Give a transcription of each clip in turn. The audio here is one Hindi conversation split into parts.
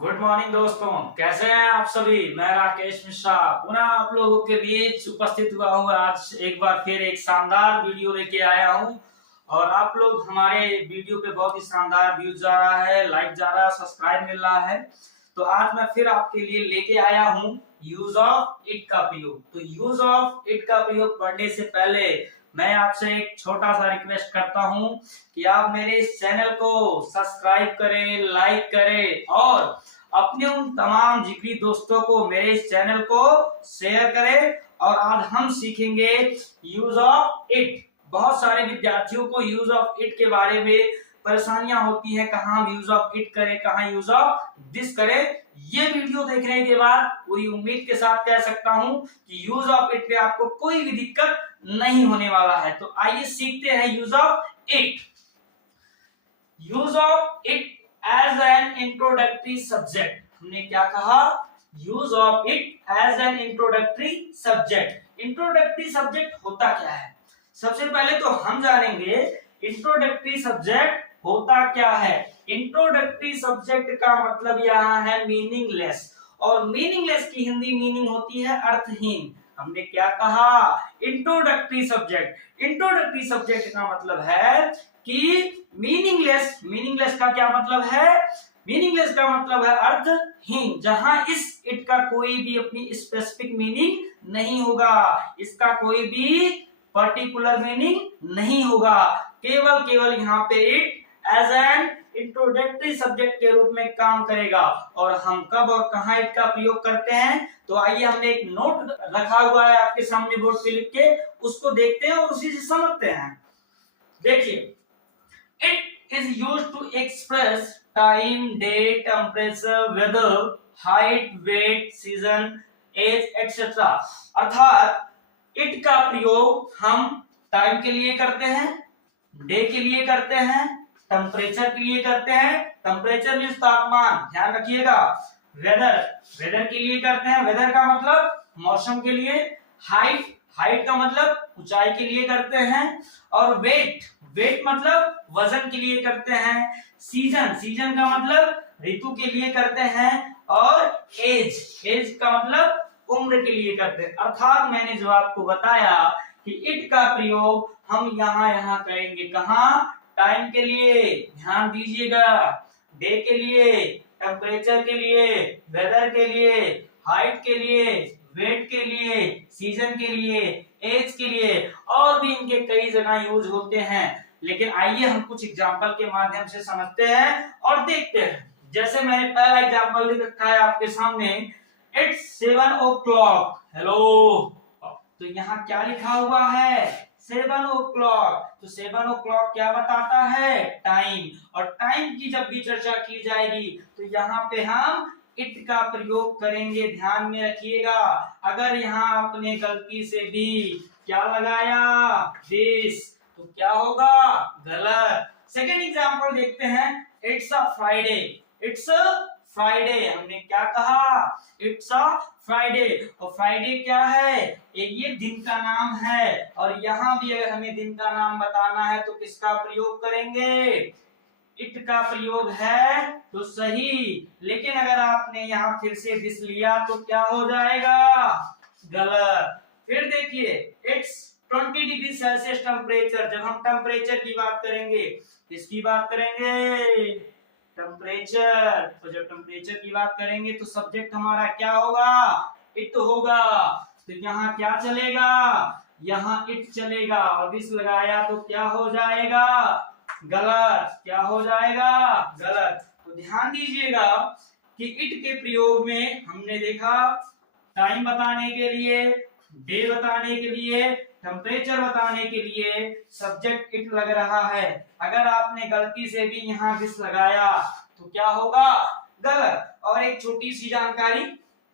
गुड मॉर्निंग दोस्तों, कैसे हैं आप सभी। मैं राकेश मिश्रा पुनः आप लोगों के बीच उपस्थित हुआ हूँ। आज एक बार फिर एक शानदार वीडियो लेके आया हूँ और आप लोग हमारे वीडियो पे बहुत ही शानदार व्यूज जा रहा है, लाइक जा रहा है, सब्सक्राइब मिल रहा है। तो आज मैं फिर आपके लिए लेके आया हूँ यूज ऑफ इट का प्रयोग। तो यूज ऑफ इट का प्रयोग पढ़ने से पहले मैं आपसे एक छोटा सा रिक्वेस्ट करता हूं कि आप मेरे इस चैनल को सब्सक्राइब करें, लाइक करें और अपने उन तमाम जिगरी दोस्तों को मेरे इस चैनल को शेयर करें। और आज हम सीखेंगे यूज ऑफ इट। बहुत सारे विद्यार्थियों को यूज ऑफ इट के बारे में परेशानियां होती है, कहाँ यूज ऑफ इट करें, कहाँ यूज ऑफ दिस करें। ये वीडियो देखने के बाद पूरी उम्मीद के साथ कह सकता हूं कि यूज ऑफ इट पे आपको कोई भी दिक्कत नहीं होने वाला है। तो आइए सीखते हैं use of it. Use of it as an introductory subject. हमने क्या कहा? Use of it as an introductory subject. Introductory subject होता क्या है? सबसे पहले तो हम जानेंगे इंट्रोडक्टरी सब्जेक्ट होता क्या है। इंट्रोडक्टरी सब्जेक्ट का मतलब यहाँ है मीनिंगलेस, और मीनिंगलेस की हिंदी मीनिंग होती है अर्थहीन। हमने क्या कहा? Introductory subject. इंट्रोडक्टरी सब्जेक्ट का मतलब है कि मीनिंगलेस। मीनिंगलेस का क्या मतलब है? मीनिंगलेस का मतलब है अर्थहीन, जहां इस इट का कोई भी अपनी स्पेसिफिक मीनिंग नहीं होगा, इसका कोई भी पर्टिकुलर मीनिंग नहीं होगा। केवल यहाँ पे it as an introductory subject के रूप में काम करेगा। और हम कब और कहां इट का प्रयोग करते हैं, तो आइए हमने एक नोट रखा हुआ है आपके सामने बोर्ड पे लिख के, उसको देखते हैं और उसी से समझते हैं। देखिए, it is used to express time, date, temperature, weather, height, weight, season, age etcetera. अर्थात इट का प्रयोग हम टाइम के लिए करते हैं, डे के लिए करते हैं, टेम्परेचर के लिए करते हैं। टेम्परेचर मीन्स तापमान, ध्यान रखिएगा। वेदर, वेदर के लिए करते हैं, वेदर का मतलब मौसम के लिए। हाइट, हाइट का मतलब ऊंचाई के लिए करते हैं। और वेट, वेट मतलब वजन के लिए करते हैं। सीजन, सीजन का मतलब ऋतु के लिए करते हैं। और एज, एज का मतलब उम्र के लिए करते हैं। अर्थात मैंने जो आपको बताया कि इट का प्रयोग हम यहाँ करेंगे, कहाँ? टाइम के लिए, ध्यान दीजिएगा, डे के लिए, टेम्परेचर के लिए, वेदर के लिए, हाइट के लिए, वेट के लिए, सीजन के लिए, एज के लिए, और भी इनके कई जगह यूज होते हैं। लेकिन आइए हम कुछ एग्जांपल के माध्यम से समझते हैं और देखते हैं। जैसे मैंने पहला एग्जांपल लिख रखा है आपके सामने, इट्स 7 o'clock। हेलो, तो यहाँ क्या लिखा हुआ है? 7 o'clock। तो 7 o'clock क्या बताता है? टाइम। और टाइम की जब भी चर्चा की जाएगी तो यहाँ पे हम इट का प्रयोग करेंगे, ध्यान में रखिएगा। अगर यहाँ आपने गलती से भी क्या लगाया? दिस, तो क्या होगा? गलत। सेकेंड एग्जांपल देखते हैं, it's a Friday. It's Friday, हमने क्या कहा? It's a Friday. और फ्राइडे क्या है? एक ये दिन का नाम है। और यहाँ भी अगर हमें दिन का नाम बताना है तो किसका प्रयोग करेंगे? इट का प्रयोग है तो सही। लेकिन अगर आपने यहाँ फिर से दिस लिया तो क्या हो जाएगा? गलत। फिर देखिए, इट्स 20 डिग्री सेल्सियस टेम्परेचर। जब हम टेम्परेचर की बात करेंगे, किसकी बात करेंगे? टेम्परेचर। तो जब टेम्परेचर की बात करेंगे तो सब्जेक्ट हमारा क्या होगा? इट होगा। तो यहाँ क्या चलेगा? यहाँ इट चलेगा। और दिस लगाया तो क्या हो जाएगा? गलत। क्या हो जाएगा? गलत। तो ध्यान दीजिएगा कि इट के प्रयोग में हमने देखा टाइम बताने के लिए, डे बताने के लिए, टेम्परेचर बताने के लिए सब्जेक्ट इट लग रहा है। अगर आपने गलती से भी यहाँ दिस लगाया तो क्या होगा? गलत। और एक छोटी सी जानकारी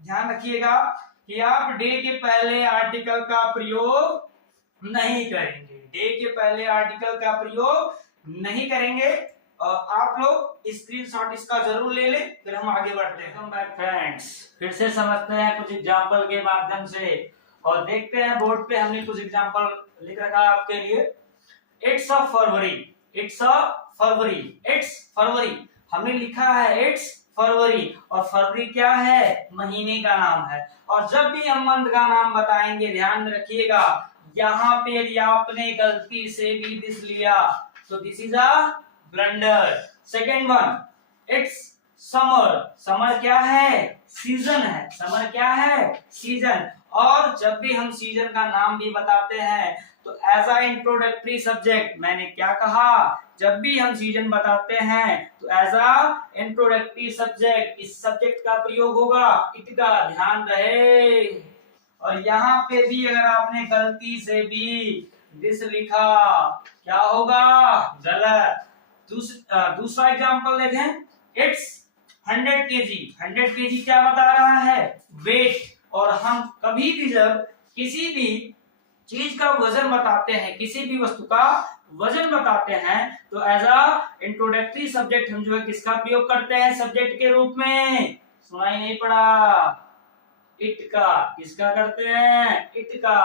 ध्यान रखिएगा कि आप डे के पहले आर्टिकल का प्रयोग नहीं करेंगे। डे के पहले आर्टिकल का प्रयोग नहीं करेंगे। और आप लोग स्क्रीनशॉट इसका जरूर ले लें, फिर हम आगे बढ़ते हैं। वेलकम बैक फ्रेंड्स, फिर से समझते हैं कुछ एग्जांपल के माध्यम से और देखते हैं बोर्ड पे हमने कुछ एग्जांपल लिख रखा है आपके लिए। It's a February. It's a February. It's February हमने लिखा है इट्स फरवरी, और फरवरी क्या है? महीने का नाम है। और जब भी हम मंथ का नाम बताएंगे ध्यान रखिएगा, यहाँ पे यदि आपने गलती से भी दिस लिया तो this is a blunder. Second one, it's summer. Summer क्या है? सीजन है। समर क्या है? सीजन। और जब भी हम सीजन का नाम भी बताते हैं तो एज अ इंट्रोडक्टरी सब्जेक्ट, मैंने क्या कहा, जब भी हम सीजन बताते हैं तो एज अ इंट्रोडक्टरी सब्जेक्ट इस सब्जेक्ट का प्रयोग होगा इट का, ध्यान रहे। और यहाँ पे भी अगर आपने गलती से भी दिस लिखा, क्या होगा? गलत। दूसरा एग्जांपल देखें, इट्स 100 kg। 100 kg क्या बता रहा है? वेट। और हम कभी भी जब किसी भी चीज का वजन बताते हैं, किसी भी वस्तु का वजन बताते हैं, तो एज अ इंट्रोडक्टरी सब्जेक्ट हम जो है किसका प्रयोग करते हैं सब्जेक्ट के रूप में? सुनाई नहीं पड़ा? इट का। किसका करते हैं? इट का।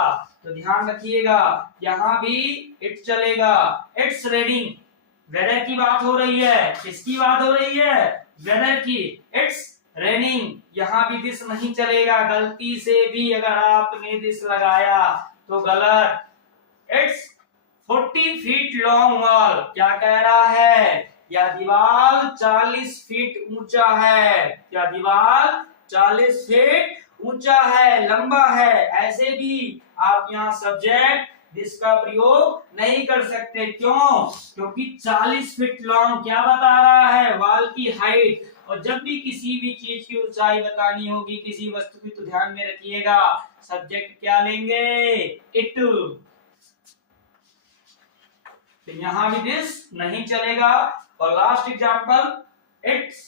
तो ध्यान रखिएगा, यहाँ भी इट चलेगा। इट्स रेनिंग, वेदर की बात हो रही है। किसकी बात हो रही है? वेदर की। इट्स रेनिंग, यहाँ भी दिस नहीं चलेगा। गलती से भी अगर आपने दिस लगाया तो गलत। इट्स 40 फीट लॉन्ग वॉल, क्या कह रहा है? या दीवार 40 फीट ऊंचा है। क्या दीवार 40 फीट ऊंचा है, लंबा है। ऐसे भी आप यहाँ सब्जेक्ट दिस का प्रयोग नहीं कर सकते। क्यों? क्योंकि 40 फीट लॉन्ग क्या बता रहा है? वॉल की हाइट। और जब भी किसी भी चीज की ऊंचाई बतानी होगी किसी वस्तु की, तो ध्यान में रखिएगा सब्जेक्ट क्या लेंगे? इट। तो यहां भी दिस नहीं चलेगा। और last example, it's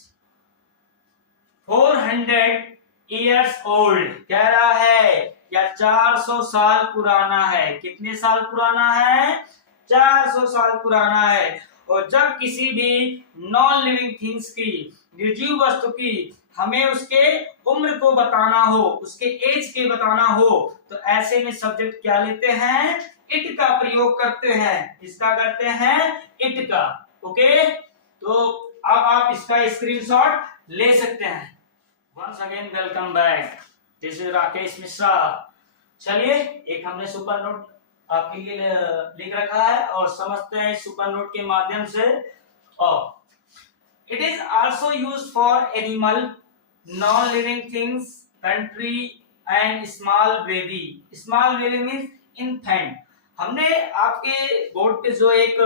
400 years old, कह रहा है या 400 साल पुराना है। कितने साल पुराना है? 400 साल पुराना है। और जब किसी भी नॉन लिविंग थिंग्स की, निर्जीव वस्तु की, हमें उसके उम्र को बताना हो, उसके एज के बताना हो, तो ऐसे में सब्जेक्ट क्या लेते हैं? इट का प्रयोग करते हैं। किसका करते हैं? इट का। ओके, तो अब आप इसका स्क्रीनशॉट ले सकते हैं। Once again welcome back. This is Rakesh Mishra. चलिए, एक हमने सुपर नोट आपके लिए लिख रखा है और समझते हैं सुपर नोट के माध्यम से। और it is also used for animal, non-living things, country and small baby. Small baby means infant. हमने आपके बोर्ड पे जो एक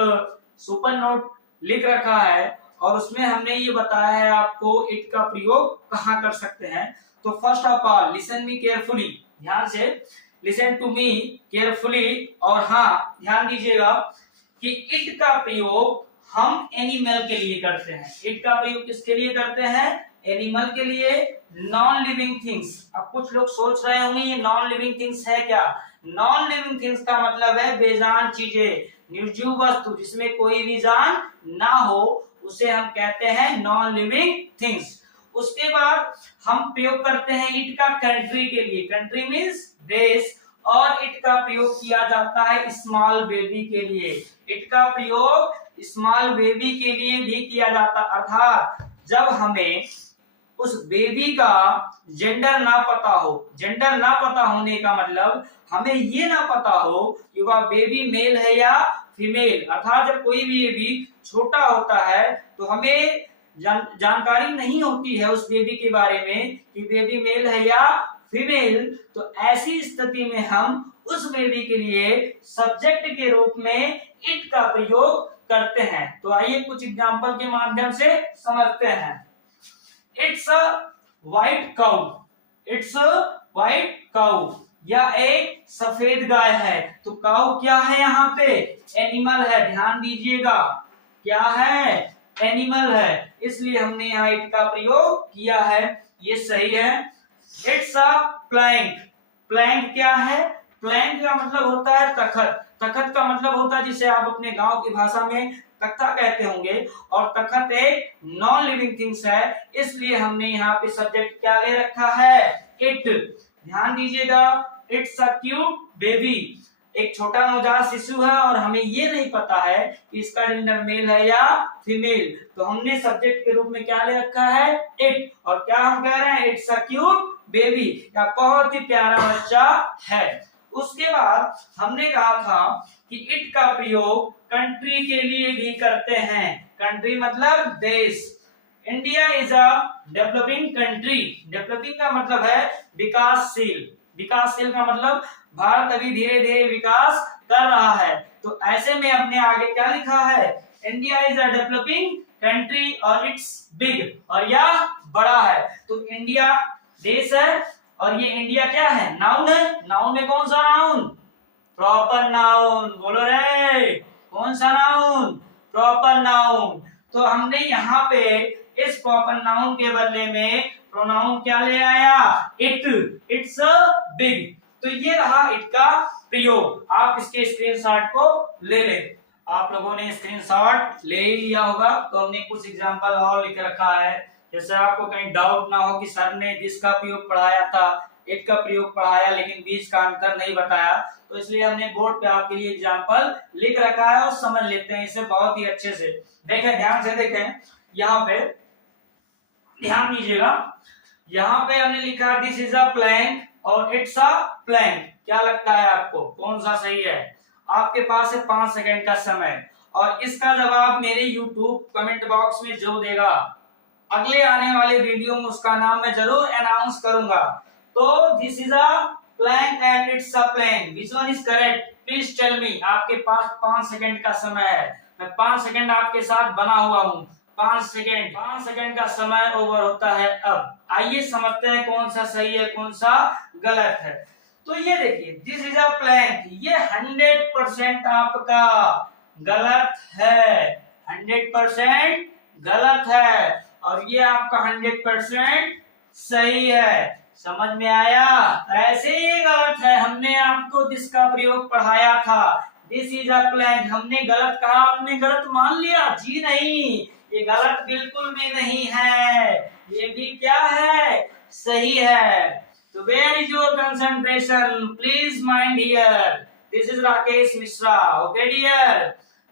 सुपर नोट लिख रखा है और उसमें हमने ये बताया है आपको इट का प्रयोग कहाँ कर सकते हैं। तो first of all listen me carefully, ध्यान से लिसन टू मी केयरफुली। और हाँ, ध्यान दीजिएगा कि इट का प्रयोग हम एनिमल के लिए करते हैं। इट का प्रयोग किसके लिए करते हैं? एनिमल के लिए, नॉन लिविंग थिंग्स। अब कुछ लोग सोच रहे होंगे ये नॉन लिविंग थिंग्स है क्या? नॉन लिविंग थिंग्स का मतलब है बेजान चीजें, निर्जीव वस्तु जिसमें कोई भी जान ना हो, उसे हम कहते हैं नॉन लिविंग थिंग्स। उसके बाद हम प्रयोग करते हैं इट का कंट्री के लिए। कंट्री मींस देश। और इट का प्रयोग किया जाता है स्मॉल बेबी के लिए। इट का प्रयोग स्मॉल बेबी के लिए भी किया जाता, अर्थात जब हमें उस बेबी का जेंडर ना पता हो। जेंडर ना पता होने का मतलब हमें ये ना पता हो कि वह बेबी मेल है या फीमेल। अर्थात जब कोई भी बेबी छोटा होता है तो हमें जानकारी नहीं होती है उस बेबी के बारे में कि बेबी मेल है या फीमेल। तो ऐसी स्थिति में हम उस बेबी के लिए सब्जेक्ट के रूप में इट का प्रयोग करते हैं। तो आइए कुछ एग्जांपल के माध्यम से समझते हैं। It's a white cow. It's a white cow, या एक सफेद गाय है। तो काउ क्या है? यहाँ पे एनिमल है। ध्यान दीजिएगा, क्या है? एनिमल है, इसलिए हमने यहाँ इट का प्रयोग किया है, ये सही है। It's a Planck. प्लैंक क्या है? प्लैंक का मतलब होता है तखत। तखत का मतलब होता है जिसे आप अपने गांव की भाषा में तख्ता कहते होंगे। और तखत एक नॉन लिविंग थिंग्स है, इसलिए हमने यहाँ पे सब्जेक्ट क्या ले रखा है? इट। ध्यान दीजिएगा, इट्स अ क्यूट बेबी। एक छोटा नवजात शिशु है और हमें ये नहीं पता है कि इसका जेंडर मेल है या फीमेल, तो हमने सब्जेक्ट के रूप में क्या ले रखा है, इट। और क्या हम कह रहे हैं, इट्स अ क्यूट बेबी, या बहुत ही प्यारा बच्चा है। उसके बाद हमने कहा था कि इट का प्रयोग कंट्री के लिए भी करते हैं। कंट्री मतलब देश। India is a developing country. Developing का मतलब है विकासशील। विकासशील का मतलब भारत अभी धीरे धीरे विकास कर रहा है। तो ऐसे में हमने आगे क्या लिखा है, India is a developing country और इट्स बिग, और यह बड़ा है। तो इंडिया देश है और ये इंडिया क्या है, नाउन है। नाउन में कौन सा नाउन, प्रॉपर नाउन। बोलो रे, कौन सा नाउन, प्रॉपर नाउन। तो हमने यहाँ पे इस प्रॉपर नाउन के बदले में प्रोनाउन क्या ले आया, इट। It's big. तो ये रहा इट का प्रयोग। आप इसके स्क्रीनशॉट को ले लें। आप लोगों ने स्क्रीनशॉट ले ही लिया होगा। तो हमने कुछ एग्जांपल और लिख रखा है, जैसे आपको कहीं डाउट ना हो कि सर ने दिस का प्रयोग पढ़ाया था, इट का प्रयोग पढ़ाया, लेकिन बीच का अंतर नहीं बताया, तो इसलिए हमने बोर्ड पे आपके लिए एग्जांपल लिख रखा है और समझ लेते हैं इसे बहुत ही अच्छे से। देखें, ध्यान से देखें, यहाँ पे ध्यान दीजिएगा। यहाँ पे हमने लिखा दिस इज अ प्लैंक और इट्स अ प्लैंक। क्या लगता है आपको, कौन सा सही है? आपके पास है 5 सेकंड का समय और इसका जवाब मेरे YouTube कमेंट बॉक्स में जो देगा, अगले आने वाले वीडियो में उसका नाम मैं जरूर अनाउंस करूंगा। तो this is a plank and it's a plank, which one is correct, please tell me. आपके पास 5 सेकंड का समय है। मैं 5 सेकंड आपके साथ बना हुआ हूँ। 5 सेकंड का समय ओवर होता है अब। आइए समझते हैं कौन सा सही है, कौन सा गलत है। तो ये देखिए, दिस इज अ प्लैंक, ये 100% आपका गलत है। 100% गलत है और ये आपका 100% सही है। समझ में आया? ऐसे ही गलत है। हमने आपको दिस का प्रयोग पढ़ाया था, दिस इज अ प्लैंक। हमने गलत कहा, आपने गलत मान लिया? जी नहीं, ये गलत बिल्कुल भी नहीं है, ये भी क्या है, सही है। तो where is your concentration, please mind here. This is Rakesh Mishra. Okay dear,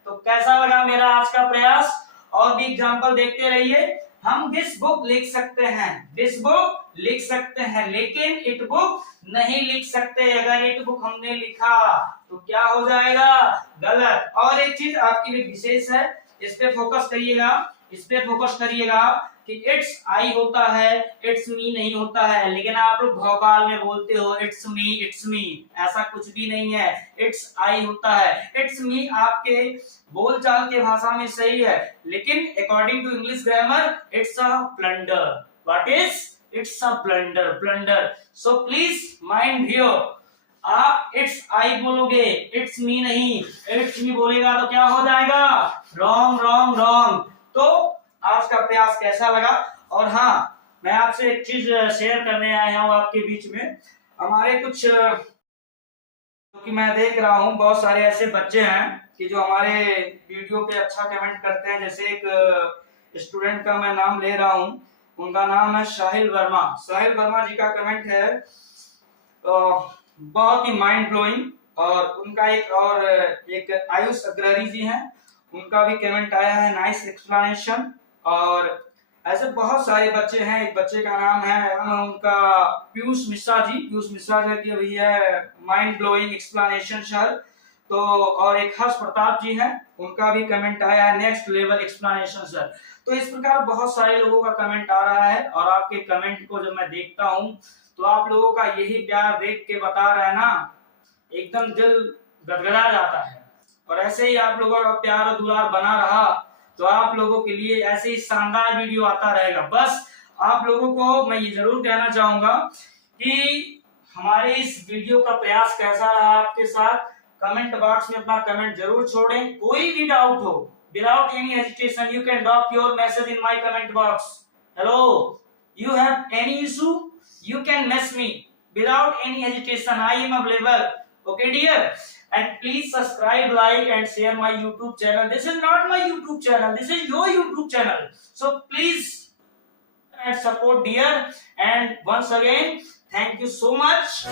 तो कैसा लगा मेरा आज का प्रयास? और भी एग्जांपल देखते रहिए। हम दिस बुक लिख सकते हैं, दिस बुक लिख सकते हैं, लेकिन इट बुक नहीं लिख सकते। अगर इट बुक हमने लिखा तो क्या हो जाएगा, गलत। और एक चीज आपके लिए विशेष है, इस पे फोकस करिएगा, इस पे फोकस करिएगा कि इट्स आई होता है, इट्स मी नहीं होता है। लेकिन आप लोग भोपाल में बोलते हो इट्स मी, ऐसा कुछ भी नहीं है, इट्स आई होता है। इट्स मी आपके बोलचाल के भाषा में सही है, लेकिन according to English grammar it's a plunder. What is, it's a plunder, plunder. So please mind here, आप इट्स आई बोलोगे, इट्स मी नहीं। इट्स मी बोलेगा तो क्या हो जाएगा, रॉन्ग रॉन्ग रॉन्ग। तो आज का प्रयास कैसा लगा? और हाँ, मैं आपसे एक चीज शेयर करने आया हूँ आपके बीच में। हमारे कुछ, क्योंकि मैं देख रहा हूँ बहुत सारे ऐसे बच्चे हैं कि जो हमारे वीडियो पे अच्छा कमेंट करते हैं। जैसे एक स्टूडेंट का मैं नाम ले रहा हूँ, उनका नाम है साहिल वर्मा। साहिल वर्मा जी का कमेंट है बहुत ही माइंड ब्लोइंग। और उनका एक आयुष अग्रवाल जी हैं, उनका भी कमेंट आया है, नाइस एक्सप्लेनेशन। और ऐसे बहुत सारे बच्चे हैं। एक बच्चे का नाम है उनका पीयूष मिश्रा जी। पीयूष मिश्रा जी भी है माइंड ब्लोइंग एक्सप्लेनेशन सर। तो और एक हर्ष प्रताप जी हैं, उनका भी कमेंट आया है, नेक्स्ट लेवल एक्सप्लेनेशन सर। तो इस प्रकार बहुत सारे लोगों का कमेंट आ रहा है और आपके कमेंट को जब मैं देखता हूँ तो आप लोगों का यही प्यार देख के बता रहा है ना, एकदम दिल गदगदा जाता है। और ऐसे ही आप लोगों का प्यार और दुलार बना रहा तो आप लोगों के लिए ऐसे ही शानदार वीडियो आता रहेगा। बस आप लोगों को मैं ये जरूर कहना चाहूंगा कि हमारे इस वीडियो का प्रयास कैसा रहा आपके साथ, कमेंट बॉक्स में अपना कमेंट जरूर छोड़ें। कोई भी डाउट हो, without any hesitation you can drop your message in my comment box. Hello, you have any issue, you can mess me without any hesitation. I am available. Okay dear, and please subscribe, like and share my YouTube channel. This is not my YouTube channel, this is your YouTube channel. So please and support dear, and once again thank you so much.